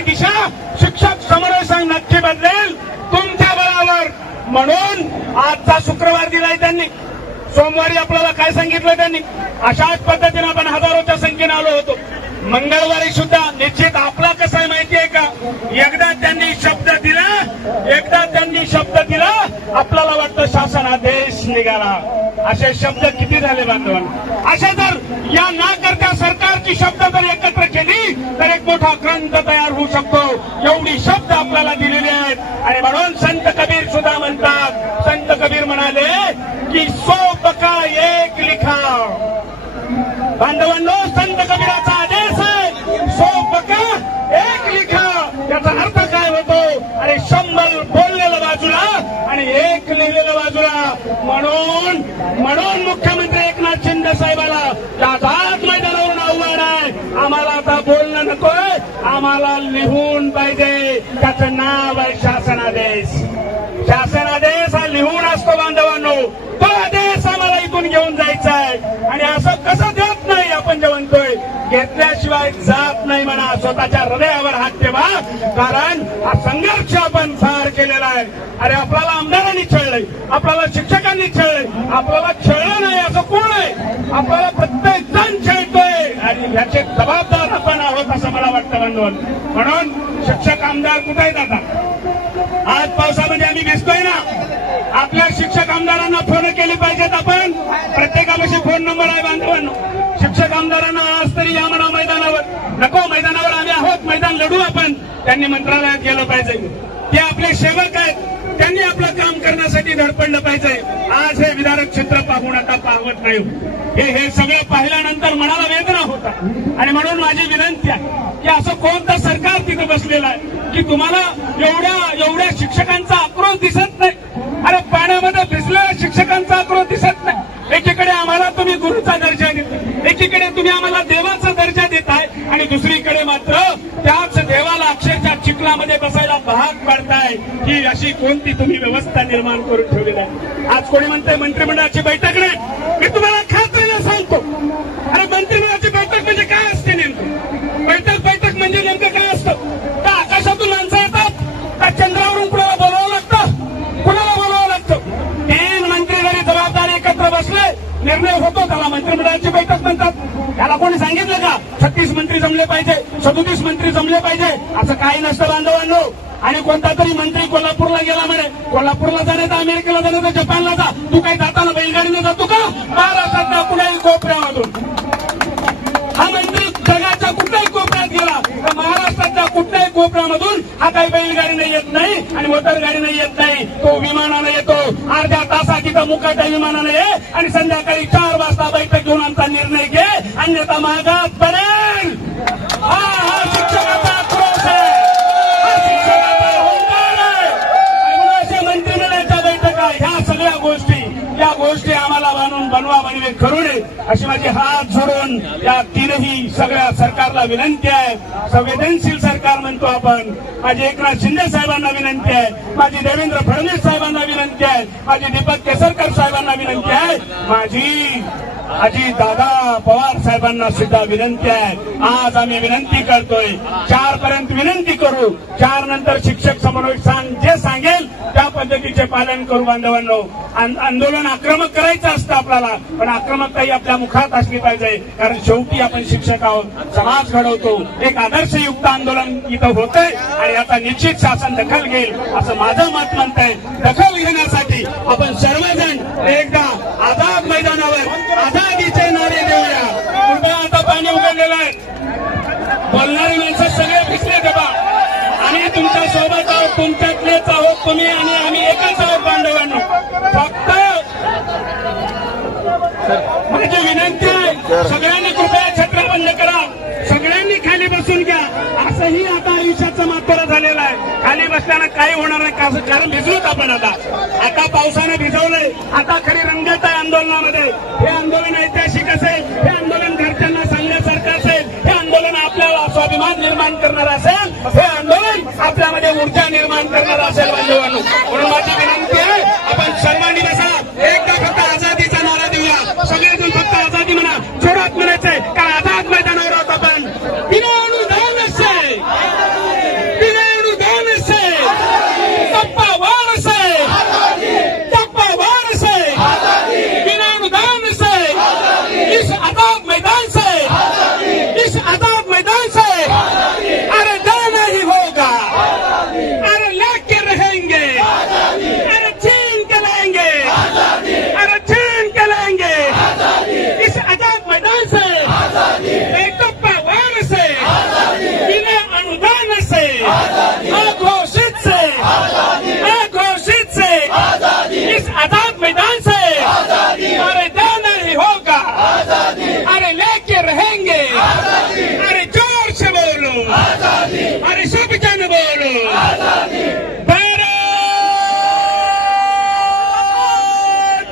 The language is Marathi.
आणि दिशा शिक्षक समरसंघ नक्की बदलेल तुमच्या बळावर. म्हणून आजचा शुक्रवार दिलाय त्यांनी. सोमवारी आपल्याला काय सांगितलं त्यांनी? अशाच पद्धतीने आपण हजारोच्या संख्येने आलो होतो. मंगळवारी सुद्धा निश्चित आपला कसं आहे माहितीये का? एकदा त्यांनी शब्द दिला एकदा त्यांनी शब्द दिला आपल्याला वाटतं शासन आदेश निघाला. असे शब्द किती झाले बांधवांना? असे जर या ना करता सरकारची शब्द तर तयार होऊ शकतो. एवढी शब्द आपल्याला दिलेले आहेत. आणि म्हणून संत कबीर सुद्धा म्हणतात संत कबीर म्हणाले की सो बका एक लिखा बांधवांनो संत कबीराचा आदेश आहे सो बका एक लिखा त्याचा अर्थ काय होतो अरे शंभर बोललेलं बाजूला आणि एक लिहिलेलं बाजूला म्हणून म्हणून मुख्यमंत्री एकनाथ शिंदे साहेबाला आझाद मैदानावरून आव्हान आहे आम्हाला आता बोलणं नकोय आम्हाला लिहून पाहिजे. त्याचं नाव आहे शासनादेश. शासनादेश हा लिहून असतो बांधवांनो. तो आदेश आम्हाला इथून घेऊन जायचा आहे आणि असं कसं देत नाही आपण जे म्हणतोय घेतल्याशिवाय जात नाही म्हणा. स्वतःच्या हृदयावर हात ठेवा. कारण हा संघर्ष आपण फार केलेला आहे. अरे आपल्याला आमदारांनी छळलंय. आपल्याला शिक्षकांनी छळलंय. आपल्याला छळलं नाही असं कोण आहे? आपल्याला प्रत्येक जण छळतोय. आणि ह्याचे जबाबदार मला म्हणून शिक्षक आमदार कुठे आहेत आता आज पावसामध्ये आम्ही भिजतोय ना. आपल्या शिक्षक आमदारांना फोन केले पाहिजेत आपण. प्रत्येकापाशी फोन नंबर आहे बांधवांनो. शिक्षक आमदारांना आज तरी या म्हणा मैदानावर. नको मैदानावर आम्ही आहोत. मैदान लढू आपण. त्यांनी मंत्रालयात गेलं पाहिजे. ते आपले सेवक आहेत त्यांनी आपलं काम करण्यासाठी धडपडलं पाहिजे. आज हे विधारक क्षेत्र पाहून आता पाहत नाही. हे हे सगळं पाहिल्यानंतर मनाला वेदना होता आणि म्हणून माझी विनंती आहे की असं कोणतं सरकार तिथं बसलेलं आहे की तुम्हाला एवढ्या एवढ्या शिक्षकांचा आक्रोश दिसत नाही. अरे पाण्यामध्ये भिजलेल्या शिक्षकांचा आक्रोश दिसत नाही. एकीकडे आम्हाला तुम्ही गुरुचा दर्जा देता एकीकडे तुम्ही आम्हाला देवाचा दर्जा देताय आणि दुसरीकडे मात्र चिखलामध्ये बसायला भाग पाडताय. ही अशी कोणती तुम्ही व्यवस्था निर्माण करून ठेवली आहे आज कोणी म्हणते मंत्रिमंडळाची बैठक नाही. मी तुम्हाला मंत्रिमंडळाची बैठक म्हणतात. त्याला कोणी सांगितलं का? छत्तीस मंत्री जमले पाहिजे सदोतीस मंत्री जमले पाहिजे असं काही नसतं बांधवांनो. आणि कोणता तरी मंत्री कोल्हापूरला गेला म्हणे. कोल्हापूरला जाण्याचा अमेरिकेला जाण्याचा जपानला जा. तू काही जाताना बैलगाडीने जातो का? महाराष्ट्रातल्या कुठल्याही कोपऱ्यामधून. हा मंत्री जगाच्या कुठल्याही कोपऱ्यात गेला. तर महाराष्ट्राच्या कुठल्याही कोपऱ्यामधून हा काही बैलगाडीने येत नाही आणि मोटर गाडीने येत नाही. तो विमानाने येतो. अर्ध्या तासात तिथं मुकाट्या विमानाने ये आणि संध्याकाळी चार आम्हाला बांधून बनवा बनवे करू नये अशी माझी हात जोडून या तीनही सगळ्या सरकारला विनंती आहे. संवेदनशील सरकार म्हणतो आपण. माझी एकनाथ शिंदे साहेबांना विनंती आहे. माझी देवेंद्र फडणवीस साहेबांना विनंती आहे. माझी दीपक केसरकर साहेबांना विनंती आहे. माझी आजी दादा पवार साहेबांना सुद्धा विनंती आहे. आज आम्ही विनंती करतोय. चार पर्यंत विनंती करू. चार नंतर शिक्षक समन्वयक सांग जे सांगेल त्या पद्धतीचे पालन करू बांधवांनो. आंदोलन आक्रमक करायचं असतं आपल्याला पण आक्रमकताही आपल्या मुखात असली पाहिजे. कारण शेवटी आपण शिक्षक आहोत समाज घडवतो. एक आदर्शयुक्त आंदोलन इथं होतंय आणि आता निश्चित शासन दखल घेईल असं माझं मत म्हणत आहे दखल घेण्यासाठी आपण सर्वजण एकदा आधार मैदानावर आझादीचे नारे देऊया कृपया आता पाणी उघडलेलं आहे बोलणारी माणसं सगळे भिजले तेव्हा आम्ही तुमच्यासोबत आहोत तुमच्यातलेच आहोत तुम्ही आणि आम्ही एकच आहोत बांधवांनो. फक्त माझी विनंती आहे सगळ्यांनी कृपया छत्र बंद करा. सगळ्यांनी खाली बसून घ्या. असंही आता आयुष्याचं मात्र झालेलं आहे. खाली बसल्यानं काही होणार नाही कारण भिजलोच आपण आता. आता पावसानं भिजवलंय. आता खरी रंगत आहे आंदोलनामध्ये. हे आंदोलन ऐतिहासिक असेल हे आंदोलन स्वाभिमान निर्माण करणार असेल हे आंदोलन आपल्यामध्ये ऊर्जा निर्माण करणार असेल बांधवांनो म्हणून माझी विनंती आहे आपण सर्वांनी बसा एकदा फक्त आझादीचा नारा देऊया सगळेजण फक्त आझादी म्हणा जोरात म्हणायचंय कारण आझाद मैदानावर आहोत आपण बिना अनुदान से बिना अनुदान से टप्पा वार से टप्पा वार से बिना अनुदान से इस आजाद मैदान से इस आजाद मैदान से अरे जाना ही होगा अरे लेके रहेंगे अरे छीन के लाएंगे अरे छीन के लाएंगे इस आजाद मैदान से एक वार से बिना अनुदान से अघोषित से अघोषित से इस आजाद मैदान से अरे जाना ही होगा अरे लेके रहेंगे अरे जोर से बोलो अरे सब जन बोलो भारत माता की